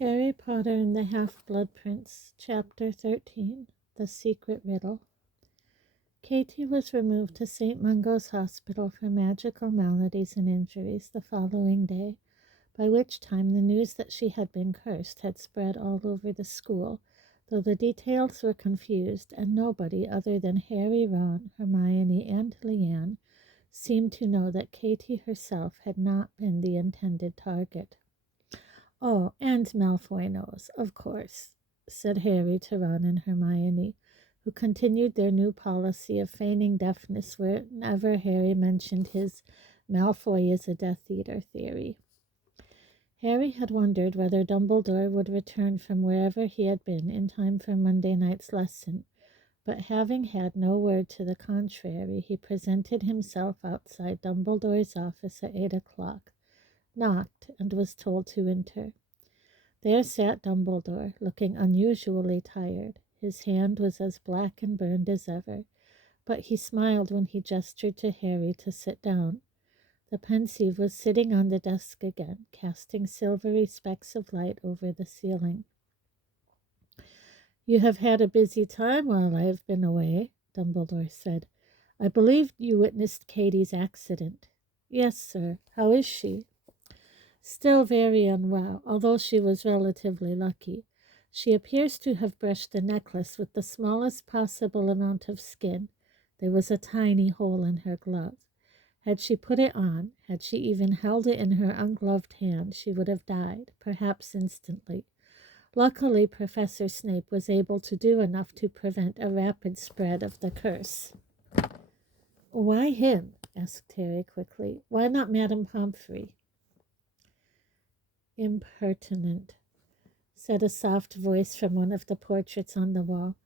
Harry Potter and the Half-Blood Prince, Chapter 13, The Secret Riddle. Katie was removed to St. Mungo's Hospital for magical maladies and injuries the following day, by which time the news that she had been cursed had spread all over the school, though the details were confused, and nobody other than Harry, Ron, Hermione, and Leanne seemed to know that Katie herself had not been the intended target. "Oh, and Malfoy knows, of course," said Harry to Ron and Hermione, who continued their new policy of feigning deafness whenever Harry mentioned his Malfoy is a Death Eater theory. Harry had wondered whether Dumbledore would return from wherever he had been in time for Monday night's lesson, but having had no word to the contrary, he presented himself outside Dumbledore's office at 8 o'clock, knocked, and was told to enter. There sat Dumbledore, looking unusually tired. His hand was as black and burned as ever, but he smiled when he gestured to Harry to sit down. The Pensieve was sitting on the desk again, casting silvery specks of light over the ceiling. "You have had a busy time while I have been away," Dumbledore said. "I believe you witnessed Katie's accident." "Yes, sir. How is she?" "Still very unwell, although she was relatively lucky. She appears to have brushed the necklace with the smallest possible amount of skin. There was a tiny hole in her glove. Had she put it on, had she even held it in her ungloved hand, she would have died, perhaps instantly. Luckily, Professor Snape was able to do enough to prevent a rapid spread of the curse." "Why him?" asked Harry quickly. "Why not Madame Pomfrey?" "Impertinent," said a soft voice from one of the portraits on the wall,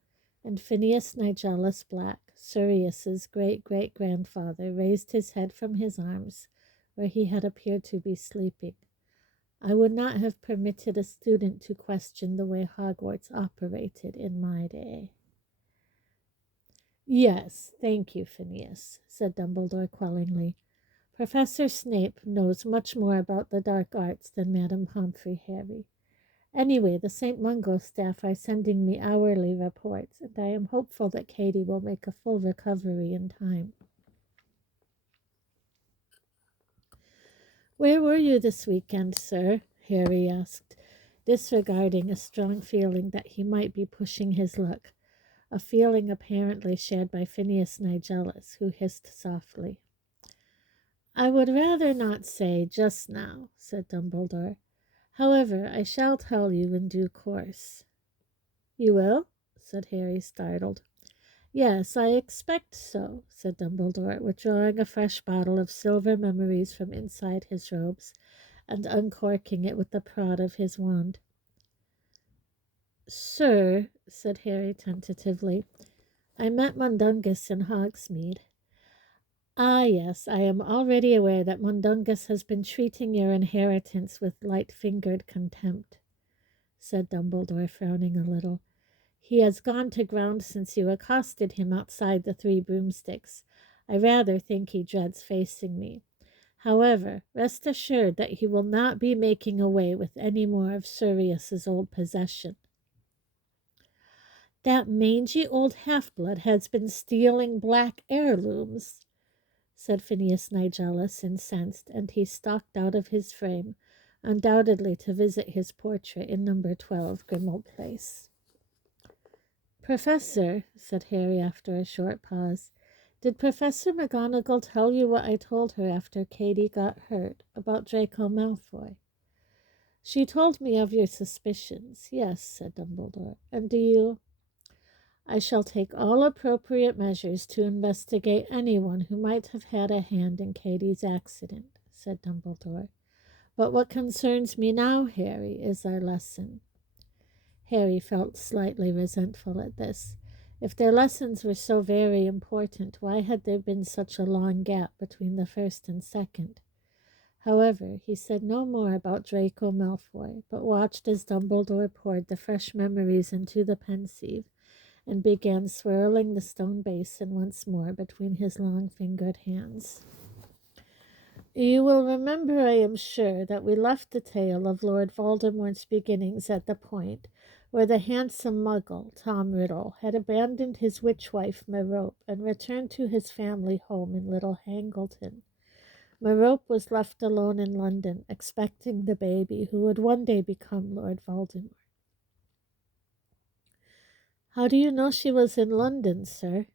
and Phineas Nigellus Black, Sirius's great-great-grandfather, raised his head from his arms, where he had appeared to be sleeping. "I would not have permitted a student to question the way Hogwarts operated in my day." "Yes, thank you, Phineas," said Dumbledore quellingly. "Professor Snape knows much more about the dark arts than Madame Pomfrey, Harry. Anyway, the St. Mungo staff are sending me hourly reports, and I am hopeful that Katie will make a full recovery in time." "Where were you this weekend, sir?" Harry asked, disregarding a strong feeling that he might be pushing his luck, a feeling apparently shared by Phineas Nigellus, who hissed softly. "I would rather not say just now," said Dumbledore. "However, I shall tell you in due course." "You will?" said Harry, startled. "Yes, I expect so," said Dumbledore, withdrawing a fresh bottle of silver memories from inside his robes and uncorking it with the prod of his wand. "Sir," said Harry tentatively, "I met Mundungus in Hogsmeade." "Ah, yes, I am already aware that Mundungus has been treating your inheritance with light-fingered contempt," said Dumbledore, frowning a little. "He has gone to ground since you accosted him outside the Three Broomsticks. I rather think he dreads facing me. However, rest assured that he will not be making away with any more of Sirius's old possession." "That mangy old half-blood has been stealing black heirlooms," said Phineas Nigellus, incensed, and he stalked out of his frame, undoubtedly to visit his portrait in number 12 Grimmauld Place. "Professor," said Harry after a short pause, "did Professor McGonagall tell you what I told her after Katie got hurt, about Draco Malfoy?" "She told me of your suspicions, yes," said Dumbledore. "And do you—" "I shall take all appropriate measures to investigate anyone who might have had a hand in Katie's accident," said Dumbledore. "But what concerns me now, Harry, is our lesson." Harry felt slightly resentful at this. If their lessons were so very important, why had there been such a long gap between the first and second? However, he said no more about Draco Malfoy, but watched as Dumbledore poured the fresh memories into the Pensieve and began swirling the stone basin once more between his long-fingered hands. You will remember, I am sure, that we left the tale of Lord Voldemort's beginnings at the point where the handsome muggle, Tom Riddle, had abandoned his witch wife, Merope, and returned to his family home in Little Hangleton. Merope was left alone in London, expecting the baby who would one day become Lord Voldemort. How do you know she was in London, sir?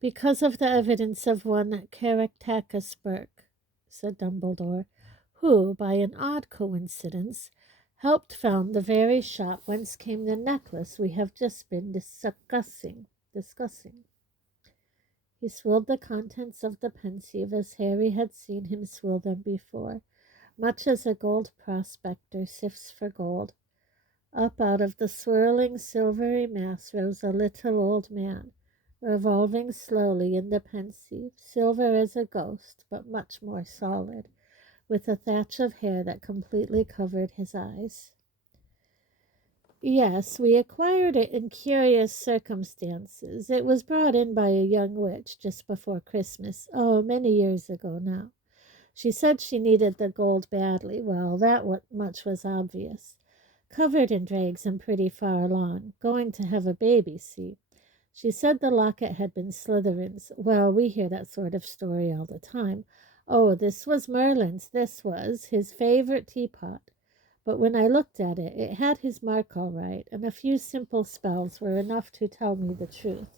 Because of the evidence of one Caractacus Burke, said Dumbledore, who, by an odd coincidence, helped found the very shop whence came the necklace we have just been discussing. He swilled the contents of the pensieve as Harry had seen him swill them before, much as a gold prospector sifts for gold. Up out of the swirling silvery mass rose a little old man, revolving slowly in the pensieve, silver as a ghost, but much more solid, with a thatch of hair that completely covered his eyes. Yes, we acquired it in curious circumstances. It was brought in by a young witch just before Christmas, many years ago now. She said she needed the gold badly. Well, that much was obvious. Covered in dregs and pretty far along. Going to have a baby, see. She said the locket had been Slytherin's. Well, we hear that sort of story all the time. Oh, this was Merlin's, this was. His favorite teapot. But when I looked at it, it had his mark all right, and a few simple spells were enough to tell me the truth.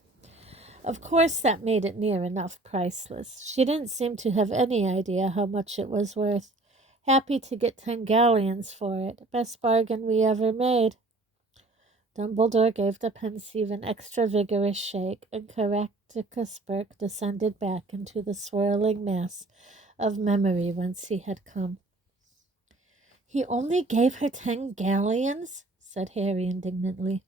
Of course, that made it near enough priceless. She didn't seem to have any idea how much it was worth. Happy to get 10 galleons for it. Best bargain we ever made. Dumbledore gave the pensieve an extra vigorous shake, and Caractacus Burke descended back into the swirling mass of memory whence he had come. He only gave her 10 galleons, said Harry indignantly.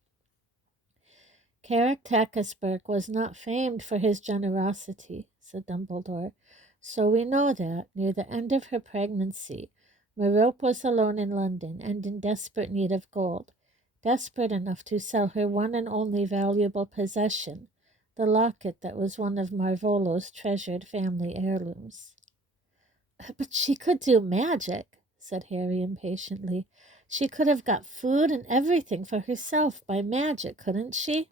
Caractacus Burke was not famed for his generosity, said Dumbledore, so we know that, near the end of her pregnancy, Merope was alone in London and in desperate need of gold, desperate enough to sell her one and only valuable possession, the locket that was one of Marvolo's treasured family heirlooms. But she could do magic, said Harry impatiently. She could have got food and everything for herself by magic, couldn't she?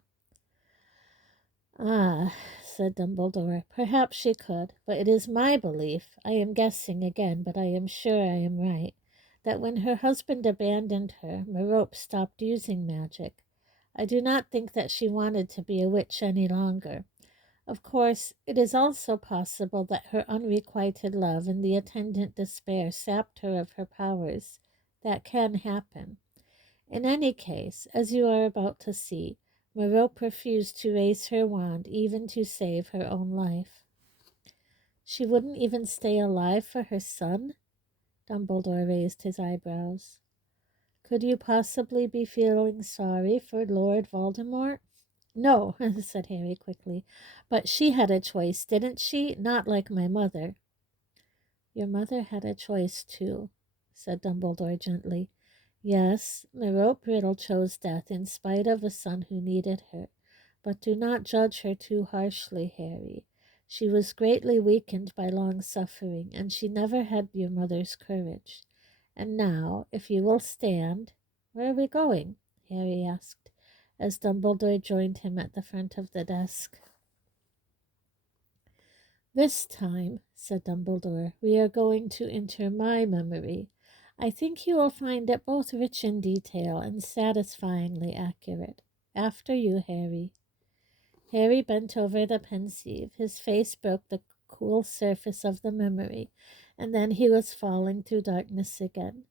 Ah, said Dumbledore, perhaps she could, but it is my belief, I am guessing again, but I am sure I am right, that when her husband abandoned her, Merope stopped using magic. I do not think that she wanted to be a witch any longer. Of course, it is also possible that her unrequited love and the attendant despair sapped her of her powers. That can happen. In any case, as you are about to see, Merope refused to raise her wand even to save her own life. She wouldn't even stay alive for her son? Dumbledore raised his eyebrows. Could you possibly be feeling sorry for Lord Voldemort? No, said Harry quickly, but she had a choice, didn't she? Not like my mother. Your mother had a choice, too, said Dumbledore gently. Yes, Merope Riddle chose death in spite of a son who needed her, but do not judge her too harshly, Harry. She was greatly weakened by long suffering, and she never had your mother's courage. And now, if you will stand— Where are we going? Harry asked, as Dumbledore joined him at the front of the desk. This time, said Dumbledore, we are going to enter my memory. I think you will find it both rich in detail and satisfyingly accurate. After you, Harry. Harry bent over the pensieve. His face broke the cool surface of the memory, and then he was falling through darkness again.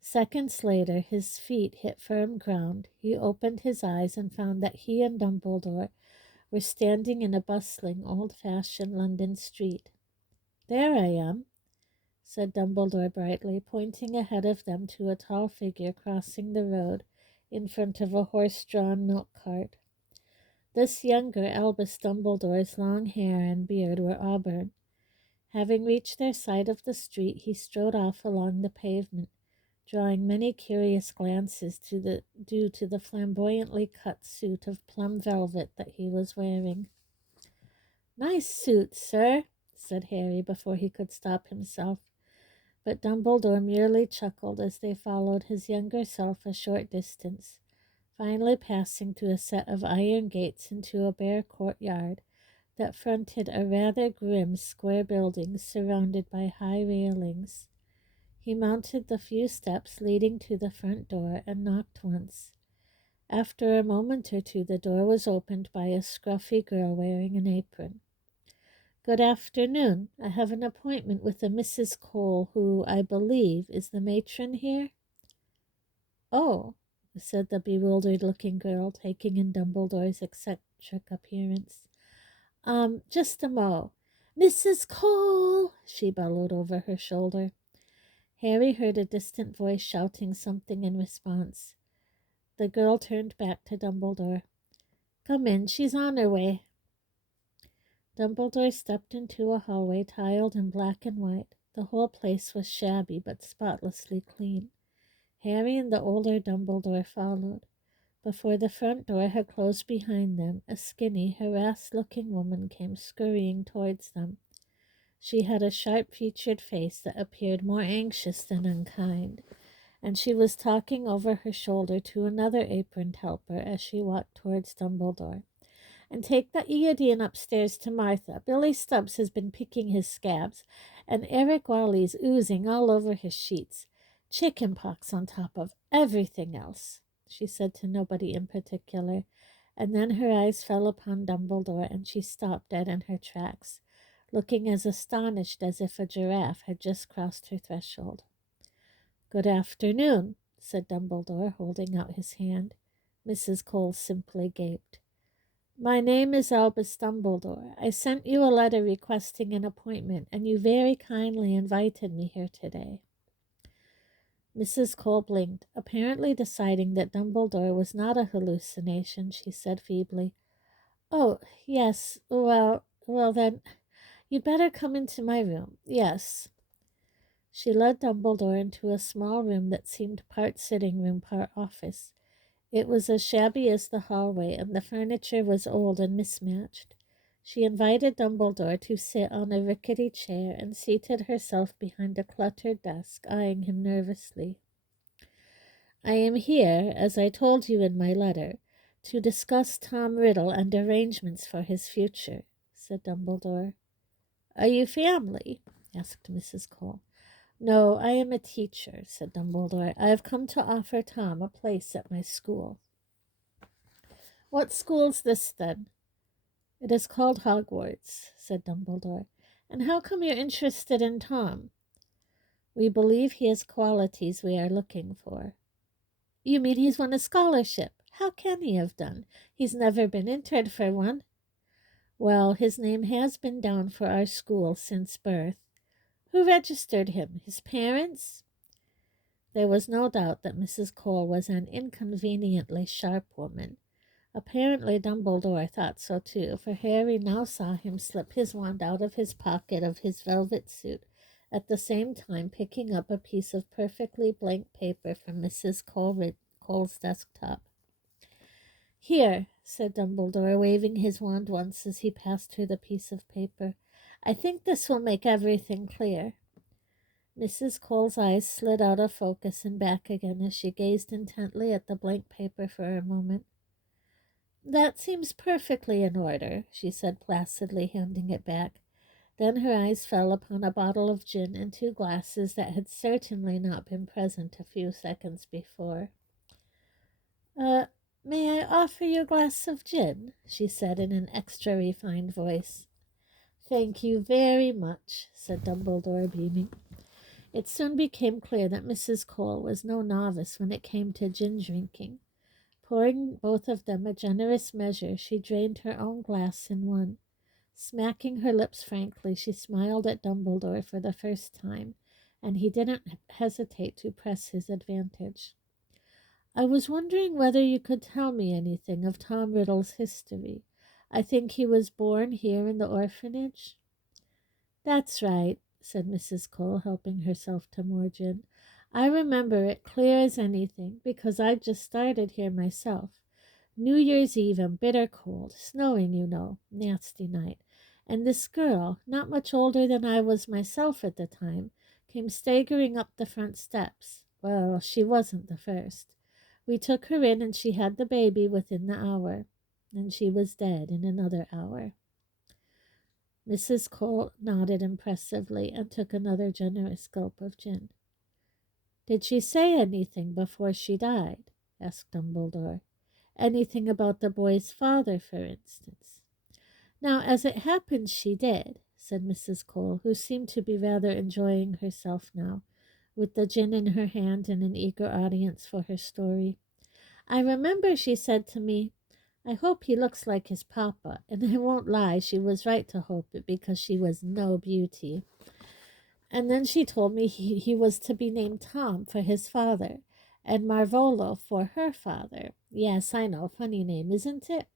Seconds later, his feet hit firm ground. He opened his eyes and found that he and Dumbledore were standing in a bustling, old-fashioned London street. There I am, said Dumbledore brightly, pointing ahead of them to a tall figure crossing the road in front of a horse-drawn milk cart. This younger Albus Dumbledore's long hair and beard were auburn. Having reached their side of the street, he strode off along the pavement, drawing many curious glances due to the flamboyantly cut suit of plum velvet that he was wearing. Nice suit, sir, said Harry before he could stop himself. but Dumbledore merely chuckled as they followed his younger self a short distance, finally passing through a set of iron gates into a bare courtyard that fronted a rather grim square building surrounded by high railings. He mounted the few steps leading to the front door and knocked once. After a moment or two, the door was opened by a scruffy girl wearing an apron. "Good afternoon. I have an appointment with a Mrs. Cole, who, I believe, is the matron here." "Oh," said the bewildered-looking girl, taking in Dumbledore's eccentric appearance. Just a mo. "Mrs. Cole!" she bellowed over her shoulder. Harry heard a distant voice shouting something in response. The girl turned back to Dumbledore. "Come in, she's on her way." Dumbledore stepped into a hallway tiled in black and white. The whole place was shabby but spotlessly clean. Harry and the older Dumbledore followed. Before the front door had closed behind them, a skinny, harassed-looking woman came scurrying towards them. She had a sharp-featured face that appeared more anxious than unkind, and she was talking over her shoulder to another aproned helper as she walked towards Dumbledore. "And take the Eodine upstairs to Martha. Billy Stubbs has been picking his scabs, and Eric Wally's oozing all over his sheets. Chicken pox on top of everything else," she said to nobody in particular, and then her eyes fell upon Dumbledore, and she stopped dead in her tracks, looking as astonished as if a giraffe had just crossed her threshold. "Good afternoon," said Dumbledore, holding out his hand. Mrs. Cole simply gaped. "My name is Albus Dumbledore. I sent you a letter requesting an appointment, and you very kindly invited me here today." Mrs. Cole blinked, apparently deciding that Dumbledore was not a hallucination. She said feebly, "Oh, yes, well then, you'd better come into my room. Yes." She led Dumbledore into a small room that seemed part sitting room, part office. It was as shabby as the hallway, and the furniture was old and mismatched. She invited Dumbledore to sit on a rickety chair and seated herself behind a cluttered desk, eyeing him nervously. "I am here, as I told you in my letter, to discuss Tom Riddle and arrangements for his future," said Dumbledore. "Are you family?" asked Mrs. Cole. "No, I am a teacher," said Dumbledore. "I have come to offer Tom a place at my school." "What school's this, then?" "It is called Hogwarts," said Dumbledore. "And how come you're interested in Tom?" "We believe he has qualities we are looking for." "You mean he's won a scholarship? How can he have done? He's never been entered for one." "Well, his name has been down for our school since birth." "Who registered him? His parents?" There was no doubt that Mrs. Cole was an inconveniently sharp woman. Apparently Dumbledore thought so too, for Harry now saw him slip his wand out of his pocket of his velvet suit, at the same time picking up a piece of perfectly blank paper from Mrs. Cole's desktop. "Here," said Dumbledore, waving his wand once as he passed her the piece of paper. "I think this will make everything clear." Mrs. Cole's eyes slid out of focus and back again as she gazed intently at the blank paper for a moment. "That seems perfectly in order," she said placidly, handing it back. Then her eyes fell upon a bottle of gin and two glasses that had certainly not been present a few seconds before. May I offer you a glass of gin?" she said in an extra refined voice. "Thank you very much," said Dumbledore, beaming. It soon became clear that Mrs. Cole was no novice when it came to gin drinking. Pouring both of them a generous measure, she drained her own glass in one. Smacking her lips frankly, she smiled at Dumbledore for the first time, and he didn't hesitate to press his advantage. "I was wondering whether you could tell me anything of Tom Riddle's history. I think he was born here in the orphanage?" "That's right," said Mrs. Cole, helping herself to more gin. "I remember it clear as anything, because I just started here myself. New Year's Eve and bitter cold, snowing, you know, nasty night. And this girl, not much older than I was myself at the time, came staggering up the front steps. Well, she wasn't the first. We took her in and she had the baby within the hour. And she was dead in another hour. Mrs. Cole nodded impressively and took another generous gulp of gin. Did she say anything before she died? Asked Dumbledore. Anything about the boy's father, for instance? Now, as it happens, she did, said Mrs. Cole, who seemed to be rather enjoying herself now, with the gin in her hand and an eager audience for her story. I remember she said to me, I hope he looks like his papa, and I won't lie, she was right to hope it because she was no beauty. And then she told me he was to be named Tom for his father, and Marvolo for her father. Yes, I know, funny name, isn't it?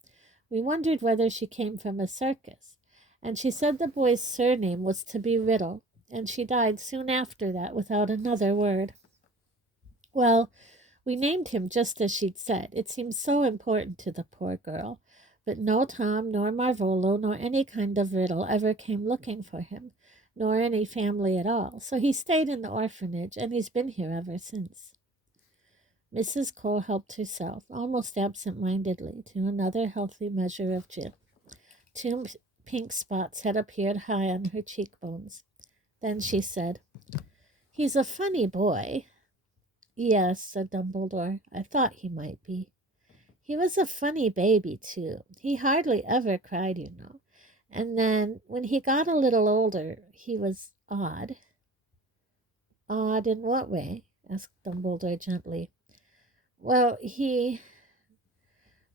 We wondered whether she came from a circus, and she said the boy's surname was to be Riddle, and she died soon after that without another word. Well, we named him just as she'd said. It seemed so important to the poor girl. But no Tom, nor Marvolo, nor any kind of Riddle ever came looking for him, nor any family at all. So he stayed in the orphanage, and he's been here ever since. Mrs. Cole helped herself, almost absent-mindedly, to another healthy measure of gin. 2 pink spots had appeared high on her cheekbones. Then she said, He's a funny boy. Yes, said Dumbledore. I thought he might be. He was a funny baby, too. He hardly ever cried, you know. And then, when he got a little older, he was odd. Odd in what way? Asked Dumbledore gently. Well,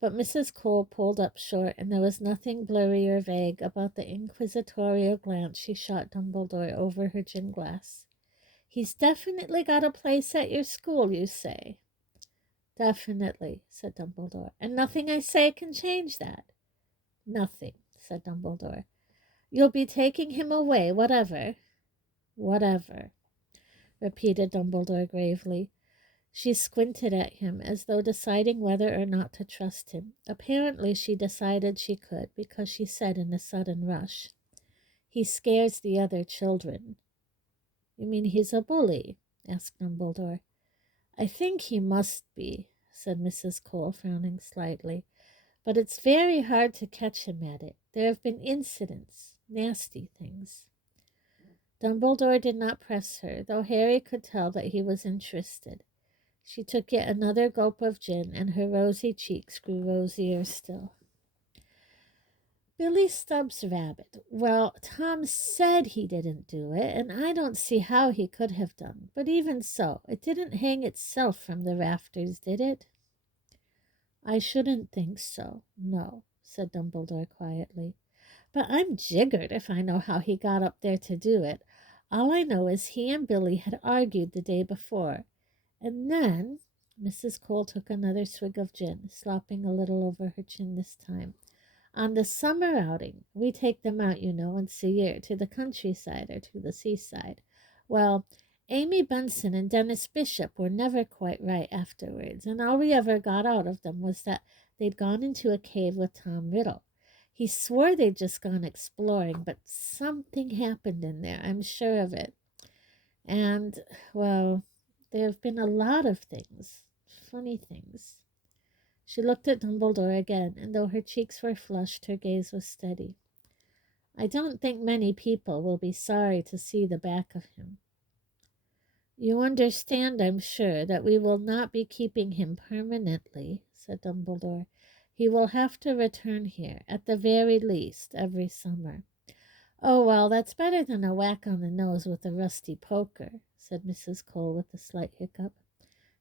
But Mrs. Cole pulled up short, and there was nothing blurry or vague about the inquisitorial glance she shot Dumbledore over her gin glass. He's definitely got a place at your school, you say? Definitely, said Dumbledore. And nothing I say can change that. Nothing, said Dumbledore. You'll be taking him away, whatever. Whatever, repeated Dumbledore gravely. She squinted at him as though deciding whether or not to trust him. Apparently she decided she could, because she said in a sudden rush, He scares the other children. You mean he's a bully? Asked Dumbledore. I think he must be, said Mrs. Cole, frowning slightly. But it's very hard to catch him at it. There have been incidents, nasty things. Dumbledore did not press her, though Harry could tell that he was interested. She took yet another gulp of gin, and her rosy cheeks grew rosier still. Billy Stubbs' rabbit. Well, Tom said he didn't do it, and I don't see how he could have done. But even so, it didn't hang itself from the rafters, did it? I shouldn't think so, no, said Dumbledore quietly. But I'm jiggered if I know how he got up there to do it. All I know is he and Billy had argued the day before. And then Mrs. Cole took another swig of gin, slopping a little over her chin this time. On the summer outing, we take them out, you know, once a year to the countryside or to the seaside. Well, Amy Benson and Dennis Bishop were never quite right afterwards, and all we ever got out of them was that they'd gone into a cave with Tom Riddle. He swore they'd just gone exploring, but something happened in there, I'm sure of it. And, well, there have been a lot of things, funny things. She looked at Dumbledore again, and though her cheeks were flushed, her gaze was steady. I don't think many people will be sorry to see the back of him. You understand, I'm sure, that we will not be keeping him permanently, said Dumbledore. He will have to return here, at the very least, every summer. Oh, well, that's better than a whack on the nose with a rusty poker, said Mrs. Cole with a slight hiccup.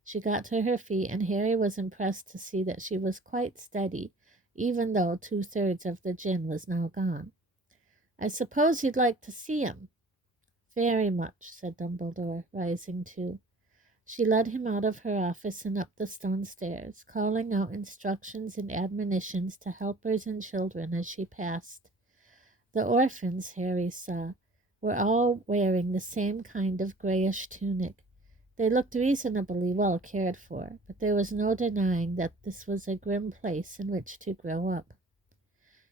She got to her feet, and Harry was impressed to see that she was quite steady, even though 2/3 of the gin was now gone. I suppose you'd like to see him? Very much, said Dumbledore, rising too. She led him out of her office and up the stone stairs, calling out instructions and admonitions to helpers and children as she passed. The orphans, Harry saw, were all wearing the same kind of grayish tunic. They looked reasonably well cared for, but there was no denying that this was a grim place in which to grow up.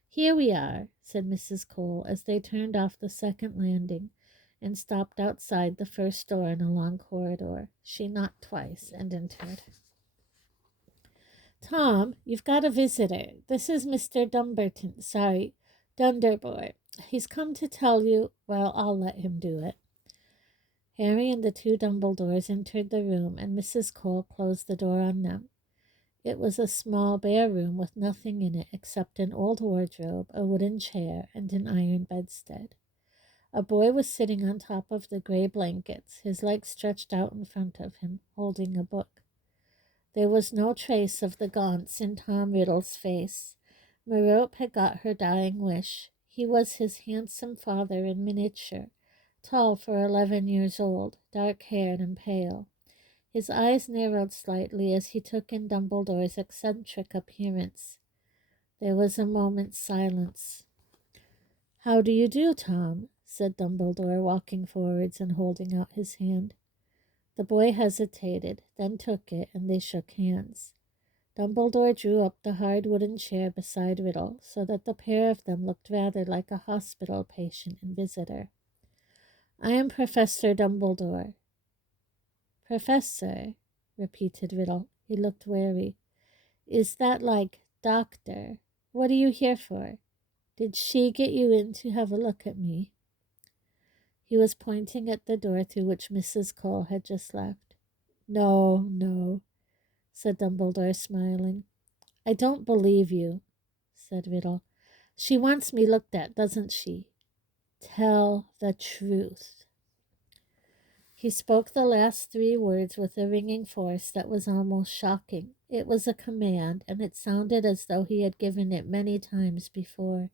Here we are, said Mrs. Cole, as they turned off the second landing, and stopped outside the first door in a long corridor. She knocked twice and entered. "Tom, you've got a visitor. This is Mr. Dunderboy. He's come to tell you, well, I'll let him do it." Harry and the two Dumbledores entered the room, and Mrs. Cole closed the door on them. It was a small, bare room with nothing in it except an old wardrobe, a wooden chair, and an iron bedstead. A boy was sitting on top of the gray blankets, his legs stretched out in front of him, holding a book. There was no trace of the gaunts in Tom Riddle's face. Merope had got her dying wish. He was his handsome father in miniature, tall for 11 years old, dark-haired and pale. His eyes narrowed slightly as he took in Dumbledore's eccentric appearance. There was a moment's silence. "How do you do, Tom?" said Dumbledore, walking forwards and holding out his hand. The boy hesitated, then took it, and they shook hands. Dumbledore drew up the hard wooden chair beside Riddle, so that the pair of them looked rather like a hospital patient and visitor. "I am Professor Dumbledore." "Professor," repeated Riddle. He looked wary. "Is that like doctor? What are you here for? Did she get you in to have a look at me?" He was pointing at the door through which Mrs. Cole had just left. "No, no," said Dumbledore, smiling. "I don't believe you," said Riddle. "She wants me looked at, doesn't she? Tell the truth." He spoke the last 3 words with a ringing force that was almost shocking. It was a command, and it sounded as though he had given it many times before.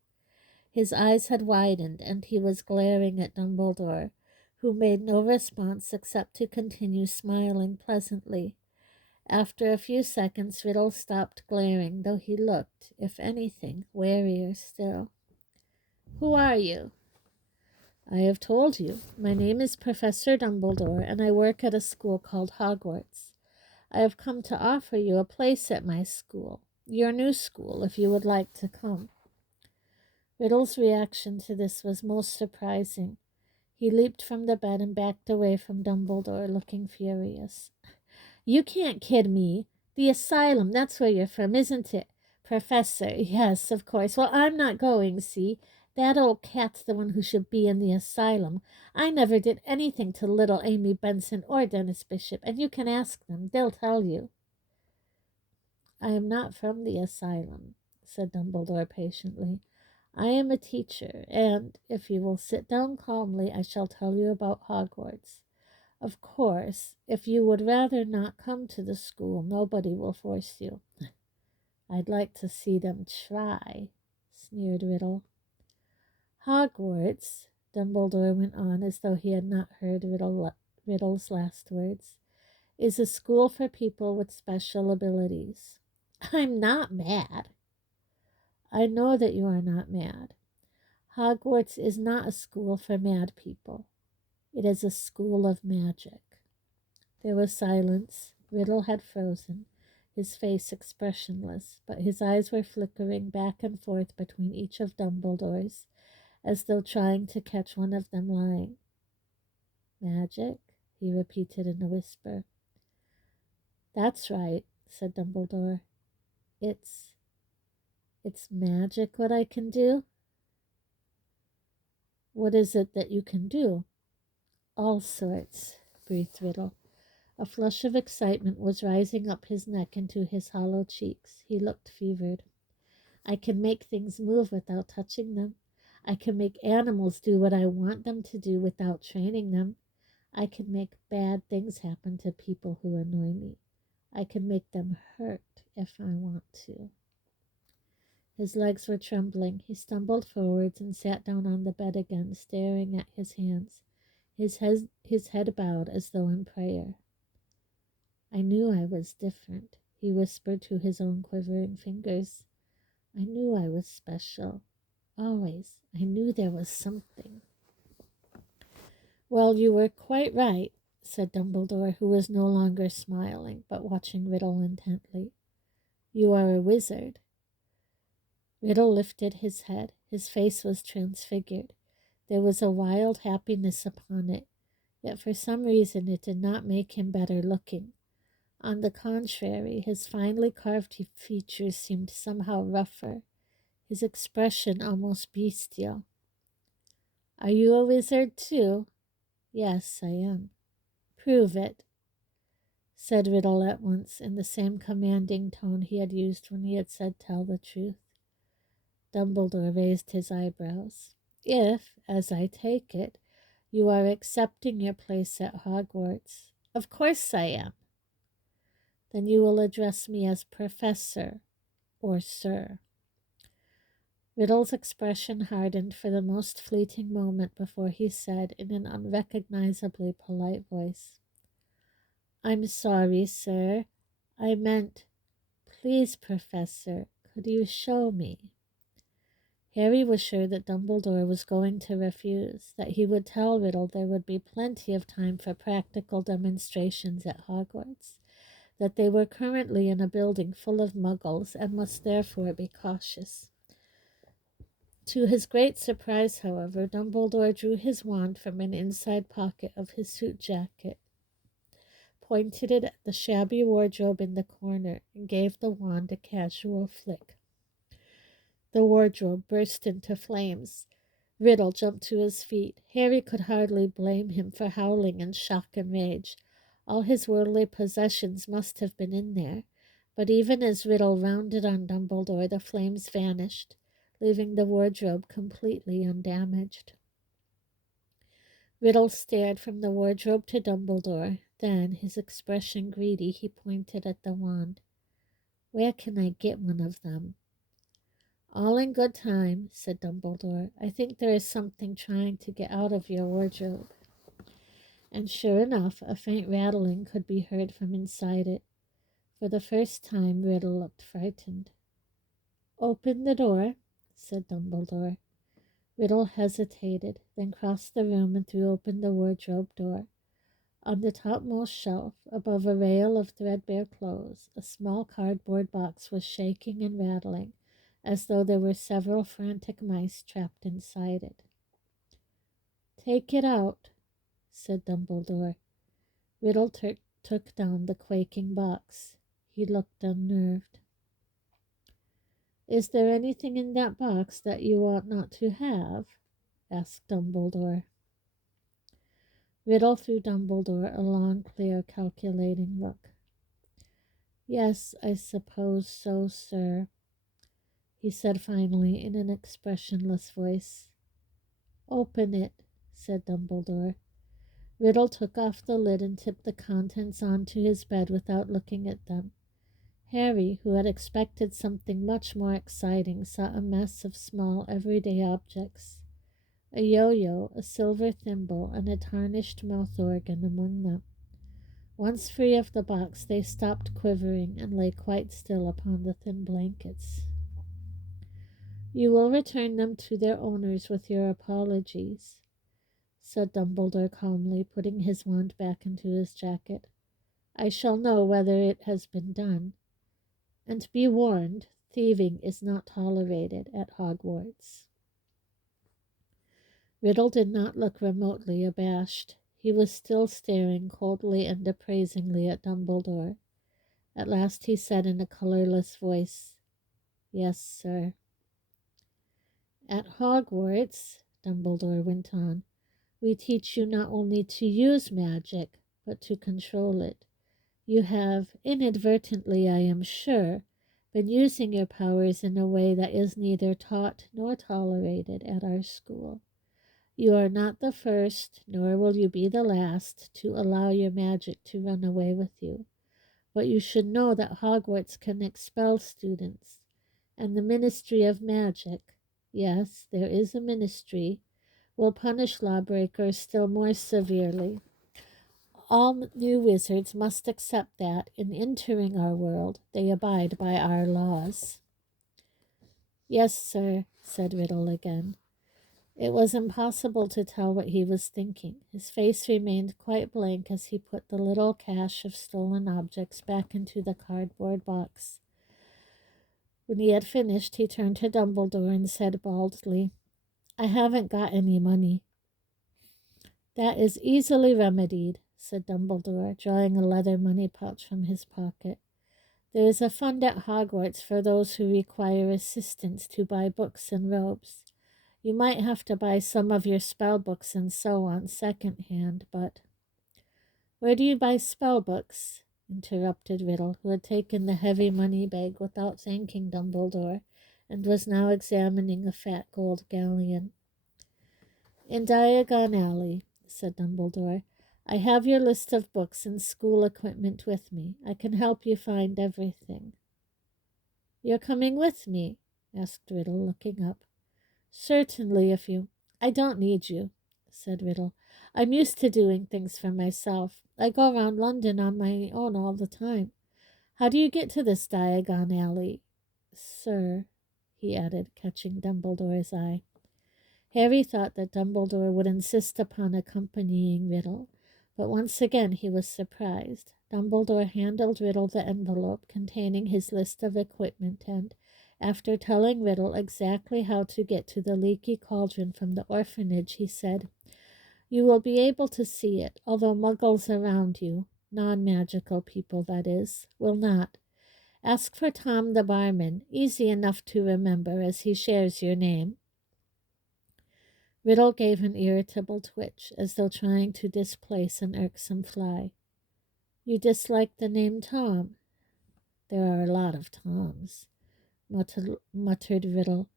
His eyes had widened, and he was glaring at Dumbledore, who made no response except to continue smiling pleasantly. After a few seconds, Riddle stopped glaring, though he looked, if anything, warier still. "Who are you?" "I have told you. My name is Professor Dumbledore, and I work at a school called Hogwarts. I have come to offer you a place at my school, your new school, if you would like to come." Riddle's reaction to this was most surprising. He leaped from the bed and backed away from Dumbledore, looking furious. "You can't kid me. The asylum, that's where you're from, isn't it? Professor, yes, of course. Well, I'm not going, see? That old cat's the one who should be in the asylum. I never did anything to little Amy Benson or Dennis Bishop, and you can ask them. They'll tell you." "I am not from the asylum," said Dumbledore patiently. "I am a teacher, and, if you will sit down calmly, I shall tell you about Hogwarts. Of course, if you would rather not come to the school, nobody will force you." "I'd like to see them try," sneered Riddle. "Hogwarts," Dumbledore went on as though he had not heard Riddle's last words, "is a school for people with special abilities." "I'm not mad." "I know that you are not mad. Hogwarts is not a school for mad people. It is a school of magic." There was silence. Riddle had frozen, his face expressionless, but his eyes were flickering back and forth between each of Dumbledore's, as though trying to catch one of them lying. "Magic?" he repeated in a whisper. "That's right," said Dumbledore. It's magic what I can do." "What is it that you can do?" "All sorts," breathed Riddle. A flush of excitement was rising up his neck into his hollow cheeks. He looked fevered. "I can make things move without touching them. I can make animals do what I want them to do without training them. I can make bad things happen to people who annoy me. I can make them hurt if I want to." His legs were trembling. He stumbled forwards and sat down on the bed again, staring at his hands, his head bowed as though in prayer. "I knew I was different," he whispered to his own quivering fingers. "I knew I was special. Always. I knew there was something." "Well, you were quite right," said Dumbledore, who was no longer smiling, but watching Riddle intently. "You are a wizard." Riddle lifted his head. His face was transfigured. There was a wild happiness upon it, yet for some reason it did not make him better looking. On the contrary, his finely carved features seemed somehow rougher, his expression almost bestial. "Are you a wizard too?" "Yes, I am." "Prove it," said Riddle at once, in the same commanding tone he had used when he had said tell the truth. Dumbledore raised his eyebrows. "If, as I take it, you are accepting your place at Hogwarts." "Of course I am." "Then you will address me as Professor or Sir." Riddle's expression hardened for the most fleeting moment before he said in an unrecognizably polite voice, "I'm sorry, sir. I meant, please, Professor, could you show me?" Harry was sure that Dumbledore was going to refuse, that he would tell Riddle there would be plenty of time for practical demonstrations at Hogwarts, that they were currently in a building full of muggles and must therefore be cautious. To his great surprise, however, Dumbledore drew his wand from an inside pocket of his suit jacket, pointed it at the shabby wardrobe in the corner, and gave the wand a casual flick. The wardrobe burst into flames. Riddle jumped to his feet. Harry could hardly blame him for howling in shock and rage. All his worldly possessions must have been in there, but even as Riddle rounded on Dumbledore, the flames vanished, leaving the wardrobe completely undamaged. Riddle stared from the wardrobe to Dumbledore. Then, his expression greedy, he pointed at the wand. "Where can I get one of them?" "All in good time," said Dumbledore. "I think there is something trying to get out of your wardrobe." And sure enough, a faint rattling could be heard from inside it. For the first time, Riddle looked frightened. "Open the door," said Dumbledore. Riddle hesitated, then crossed the room and threw open the wardrobe door. On the topmost shelf, above a rail of threadbare clothes, a small cardboard box was shaking and rattling, as though there were several frantic mice trapped inside it. "Take it out," said Dumbledore. Riddle took down the quaking box. He looked unnerved. "Is there anything in that box that you ought not to have?" asked Dumbledore. Riddle threw Dumbledore a long, clear, calculating look. "Yes, I suppose so, sir," he said finally in an expressionless voice. "Open it," said Dumbledore. Riddle took off the lid and tipped the contents onto his bed without looking at them. Harry, who had expected something much more exciting, saw a mess of small, everyday objects. A yo-yo, a silver thimble, and a tarnished mouth organ among them. Once free of the box, they stopped quivering and lay quite still upon the thin blankets. "You will return them to their owners with your apologies," said Dumbledore calmly, putting his wand back into his jacket. "I shall know whether it has been done. And be warned, thieving is not tolerated at Hogwarts." Riddle did not look remotely abashed. He was still staring coldly and appraisingly at Dumbledore. At last he said in a colorless voice, "Yes, sir." "At Hogwarts," Dumbledore went on, "we teach you not only to use magic, but to control it. You have, inadvertently I am sure, been using your powers in a way that is neither taught nor tolerated at our school. You are not the first, nor will you be the last, to allow your magic to run away with you. But you should know that Hogwarts can expel students, and the Ministry of Magic, yes, there is a ministry, will punish lawbreakers still more severely. All new wizards must accept that, in entering our world, they abide by our laws." "Yes, sir," said Riddle again. It was impossible to tell what he was thinking. His face remained quite blank as he put the little cache of stolen objects back into the cardboard box. When he had finished, he turned to Dumbledore and said baldly, I haven't got any money." "That is easily remedied," said Dumbledore, drawing a leather money pouch from his pocket. "There is a fund at Hogwarts for those who require assistance to buy books and robes. You might have to buy some of your spell books and so on second hand, but—" "Where do you buy spell books?" interrupted Riddle, who had taken the heavy money bag without thanking Dumbledore, and was now examining a fat gold galleon. "In Diagon Alley," said Dumbledore. "I have your list of books and school equipment with me. I can help you find everything." "You're coming with me?" asked Riddle, looking up. "Certainly, if you—" "I don't need you," said Riddle. "I'm used to doing things for myself. I go around London on my own all the time. How do you get to this Diagon Alley, sir?" he added, catching Dumbledore's eye. Harry thought that Dumbledore would insist upon accompanying Riddle, but once again he was surprised. Dumbledore handed Riddle the envelope containing his list of equipment and, after telling Riddle exactly how to get to the Leaky Cauldron from the orphanage, he said, "You will be able to see it, although muggles around you, non-magical people that is, will not. Ask for Tom the barman, easy enough to remember as he shares your name." Riddle gave an irritable twitch, as though trying to displace an irksome fly. "You dislike the name Tom?" "There are a lot of Toms," muttered Riddle.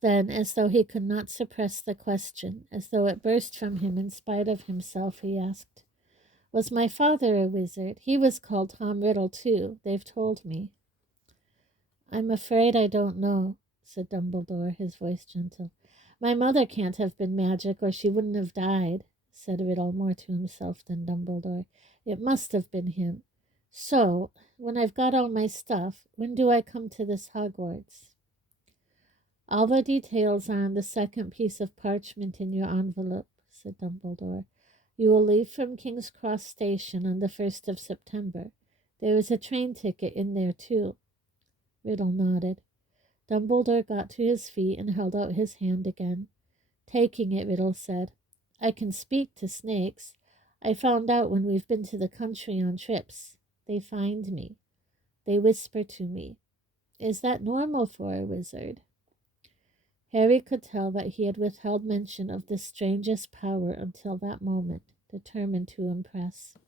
Then, as though he could not suppress the question, as though it burst from him in spite of himself, he asked, "Was my father a wizard? He was called Tom Riddle, too, they've told me." "I'm afraid I don't know," said Dumbledore, his voice gentle. "My mother can't have been magic, or she wouldn't have died," said Riddle, more to himself than Dumbledore. "It must have been him. So, when I've got all my stuff, when do I come to this Hogwarts?" "All the details are on the second piece of parchment in your envelope," said Dumbledore. "You will leave from King's Cross Station on the 1st of September. There is a train ticket in there, too." Riddle nodded. Dumbledore got to his feet and held out his hand again. Taking it, Riddle said, "I can speak to snakes. I found out when we've been to the country on trips. They find me. They whisper to me. Is that normal for a wizard?" Harry could tell that he had withheld mention of this strangest power until that moment, determined to impress.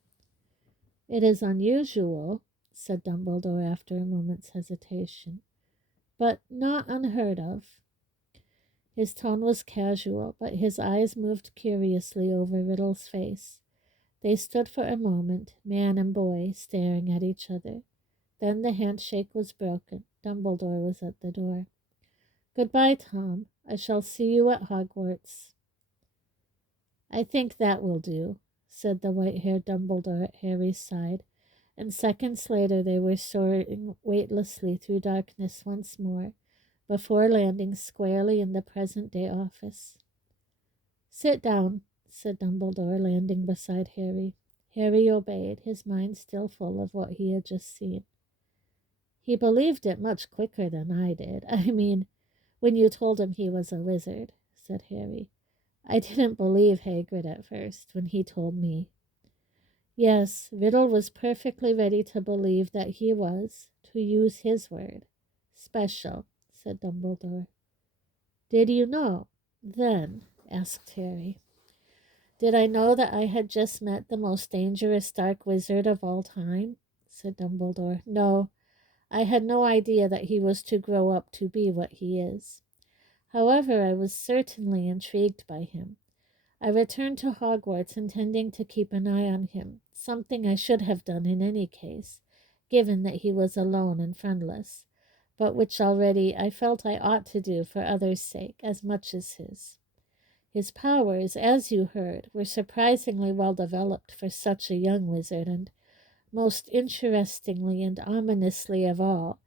"It is unusual," said Dumbledore after a moment's hesitation, "but not unheard of." His tone was casual, but his eyes moved curiously over Riddle's face. They stood for a moment, man and boy, staring at each other. Then the handshake was broken. Dumbledore was at the door. "Goodbye, Tom. I shall see you at Hogwarts." "I think that will do," said the white-haired Dumbledore at Harry's side, and seconds later they were soaring weightlessly through darkness once more, before landing squarely in the present-day office. "Sit down," said Dumbledore, landing beside Harry. Harry obeyed, his mind still full of what he had just seen. "He believed it much quicker than I did. I mean, when you told him he was a wizard," said Harry. "I didn't believe Hagrid at first, when he told me." Yes, Riddle was perfectly ready to believe that he was, to use his word, special, said Dumbledore. "Did you know, then?" asked Harry. "Did I know that I had just met the most dangerous dark wizard of all time?" said Dumbledore. "No, I had no idea that he was to grow up to be what he is. However, I was certainly intrigued by him. I returned to Hogwarts intending to keep an eye on him, something I should have done in any case, given that he was alone and friendless, but which already I felt I ought to do for others' sake as much as his. His powers, as you heard, were surprisingly well developed for such a young wizard, and, most interestingly and ominously of all,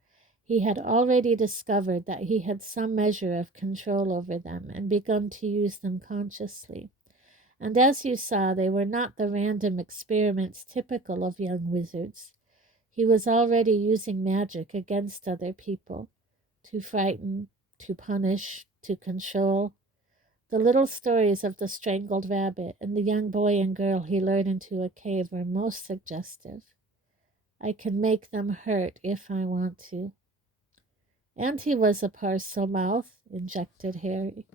he had already discovered that he had some measure of control over them and begun to use them consciously. And as you saw, they were not the random experiments typical of young wizards. He was already using magic against other people, to frighten, to punish, to control. The little stories of the strangled rabbit and the young boy and girl he lured into a cave were most suggestive. I can make them hurt if I want to. And he was a parcel mouth, injected Harry.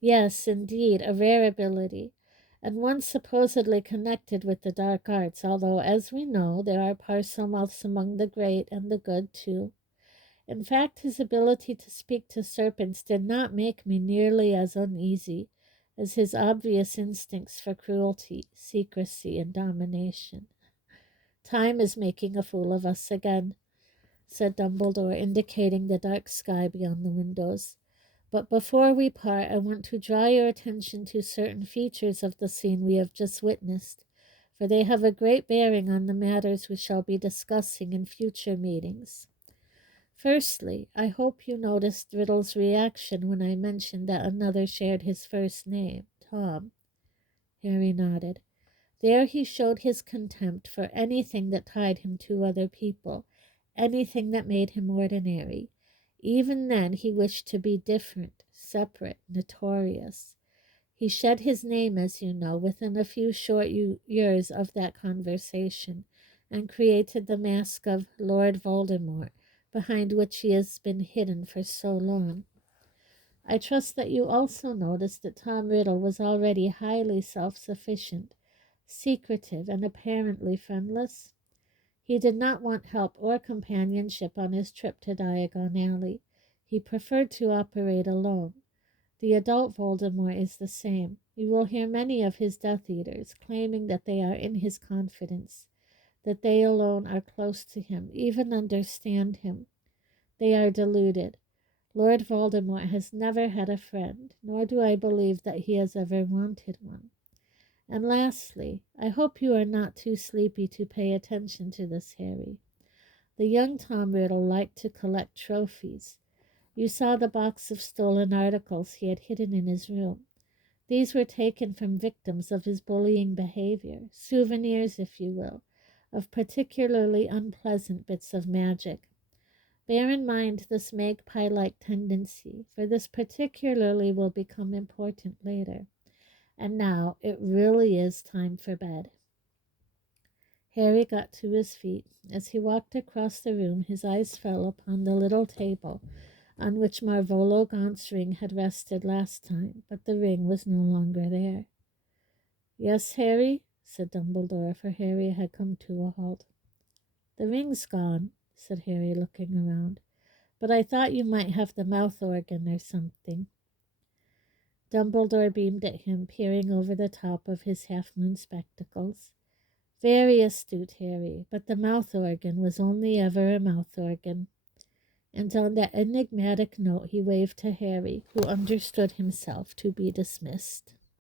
Yes, indeed, a rare ability, and one supposedly connected with the dark arts, although, as we know, there are parcel mouths among the great and the good, too. In fact, his ability to speak to serpents did not make me nearly as uneasy as his obvious instincts for cruelty, secrecy, and domination. Time is making a fool of us again, said Dumbledore, indicating the dark sky beyond the windows. But before we part, I want to draw your attention to certain features of the scene we have just witnessed, for they have a great bearing on the matters we shall be discussing in future meetings. Firstly, I hope you noticed Riddle's reaction when I mentioned that another shared his first name, Tom. Harry nodded. There he showed his contempt for anything that tied him to other people, anything that made him ordinary. Even then he wished to be different, separate, notorious. He shed his name, as you know, within a few short years of that conversation, and created the mask of Lord Voldemort, behind which he has been hidden for so long. I trust that you also noticed that Tom Riddle was already highly self-sufficient, secretive, and apparently friendless. He did not want help or companionship on his trip to Diagon Alley. He preferred to operate alone. The adult Voldemort is the same. You will hear many of his Death Eaters claiming that they are in his confidence, that they alone are close to him, even understand him. They are deluded. Lord Voldemort has never had a friend, nor do I believe that he has ever wanted one. And lastly, I hope you are not too sleepy to pay attention to this, Harry. The young Tom Riddle liked to collect trophies. You saw the box of stolen articles he had hidden in his room. These were taken from victims of his bullying behavior, souvenirs, if you will, of particularly unpleasant bits of magic. Bear in mind this magpie-like tendency, for this particularly will become important later. And now it really is time for bed. Harry got to his feet. As he walked across the room, his eyes fell upon the little table on which Marvolo Gaunt's ring had rested last time, but the ring was no longer there. Yes, Harry, said Dumbledore, for Harry had come to a halt. The ring's gone, said Harry, looking around, but I thought you might have the mouth organ or something. Dumbledore beamed at him, peering over the top of his half-moon spectacles. Very astute, Harry, but the mouth organ was only ever a mouth organ. And on that enigmatic note he waved to Harry, who understood himself to be dismissed.